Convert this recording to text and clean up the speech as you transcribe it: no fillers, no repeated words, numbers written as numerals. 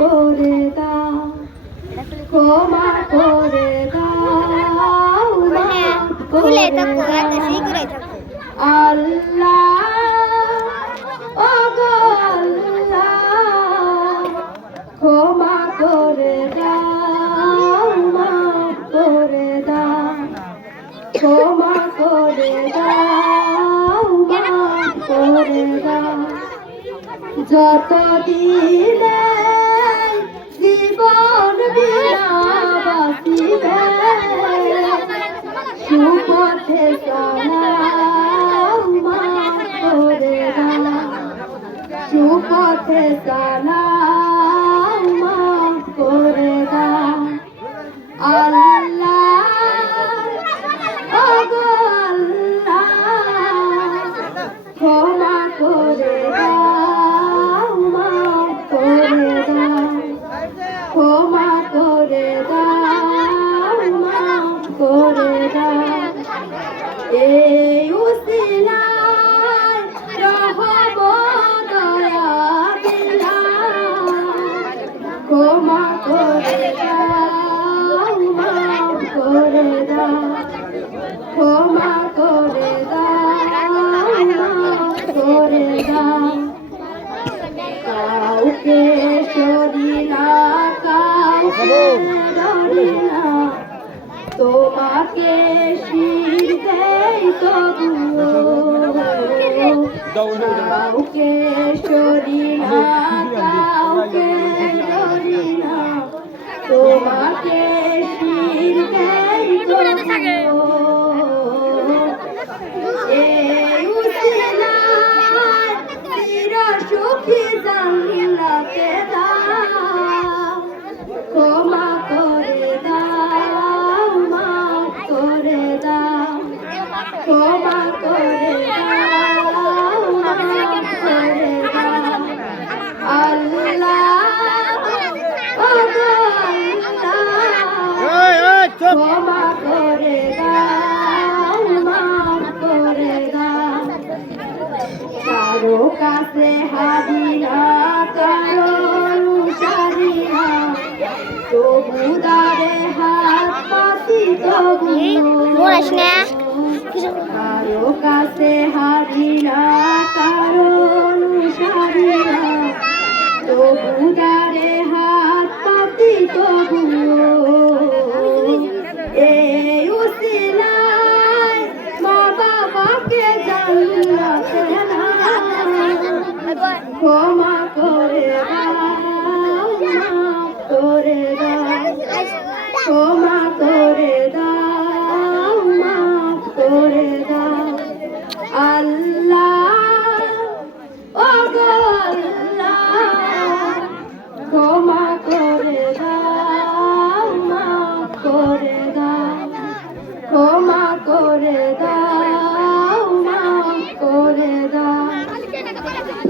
করে দাও, ক্ষমা করে দাও, মাফ করে দাও। আল্লাহ ওগো আল্লাহ, ক্ষমা করে দাও, মাফ করে দাও, ক্ষমা করে দাও, মাফ করে দাও। যতদিন জীবন বিনা বাঁচিবে, সুপথে চালাও, মাফ করে দাও, সুপথে চালাও, মাফ করে দাও। আল্লাহ ওগো আল্লাহ, ক্ষমা করে দাও, মাফ করে দাও, ক্ষমা করে দাও, মাফ করে দাও। এই উসিলায় রহম দয়া দিলাম, ক্ষমা করে দাও, মাফ করে দাও, ক্ষমা করে দাও, মাফ করে দাও। কাউকে সরি না, কাউকে ধরি না, তোমাকে শির দেই তবুও। কাউকে সরি না, কাউকে ধরি না, তোমাকে শির দেই তবুও। এই উসিলায় চির সুখী জান্নাতে দাও, ক্ষমা করে দাও, মাফ করে দাও, ক্ষমা করে দাও, মাফ করে দাও। আল্লাহ ওগো আল্লাহ, ক্ষমা করে দাও, মাফ করে দাও। কারো কাছে হারি না, কারো অনুসারী না, তবু দারে হাত পাতি তবু। কারো কাছে হারি না, কারো অনুসারী না, তবু দারে হাত পাতি তবু। এই উসিলায় মা বাবাকে জান্নাতে ক্ষমা করে দাও, মাফ করে দাও, ক্ষমা করে দাও, মাফ করে দাও। আল্লাহ ওগো আল্লাহ, ক্ষমা